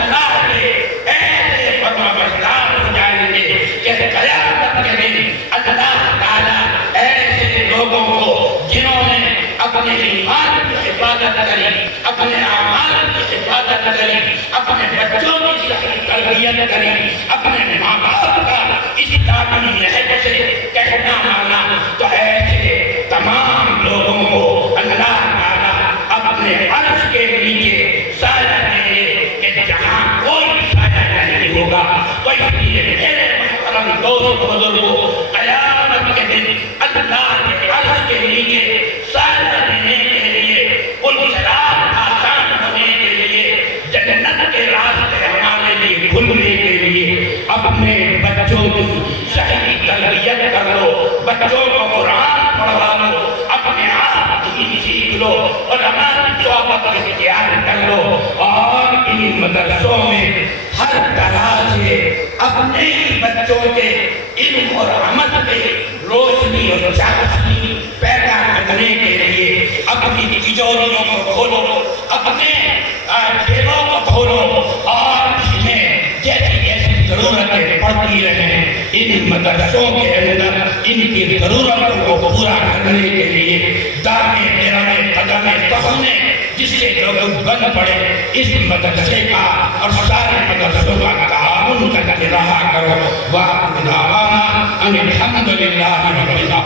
اللہ کے ایسے فرما بردار ہو جائیں گے کہ قیامت کے دن اللہ تعالیٰ ایسے لوگوں کو جنہوں نے اپنے ایمان کی حفاظت کری، اپنے اعمال کی حفاظت کری، اپنے بچوں کی صحیح تربیت کری، اپنے ماں باپ کا اسلامی نہج سے کہنا مانا، تو ایسے تمام لوگوں کو اللہ تعالیٰ اپنے عرش کے نیچے سایہ دیں گے کہ جہاں کوئی سایہ نہیں ہوگا۔ تو اس لیے میرے محترم دوست بزرگوں، قیامت کے دن اللہ کے عرش کے نیچے سایہ دینے کے لیے، ان صراط آسان ہونے کے لیے، جنت کے راستے ہمارے لیے کھلنے کے لیے اپنے بچوں کی صحیح تربیت کر لو، بچوں کو قرآن پڑھوا لو، اپنے آپ دین سیکھ لو اور ہماری صحبت اختیار کر لو، اور ان مدرسوں میں ہر طرح سے اپنے ہی بچوں کے علم اور عمل پہ روشنی اور چاشنی پیدا کرنے کے لیے اپنی تجوریوں کو کھولو، اپنے جیبوں کو کھولو، اور اس میں جیسی جیسی ضرورتیں پڑتی رہیں، ان مدرسوں کے اندر ان کی ضرورتوں کو پورا کرنے کے لیے دانے دیرانے قدمے تخنے جس سے لوگ بن پڑے، اس مدرسے کا اور سارے مدرسوں کا تعاون کرتے رہا کرو۔ وَأَقْدَعَانَا أَنِ الْحَمْدُ لِلَّهِ رَبِّ الْعَالَمِينَ۔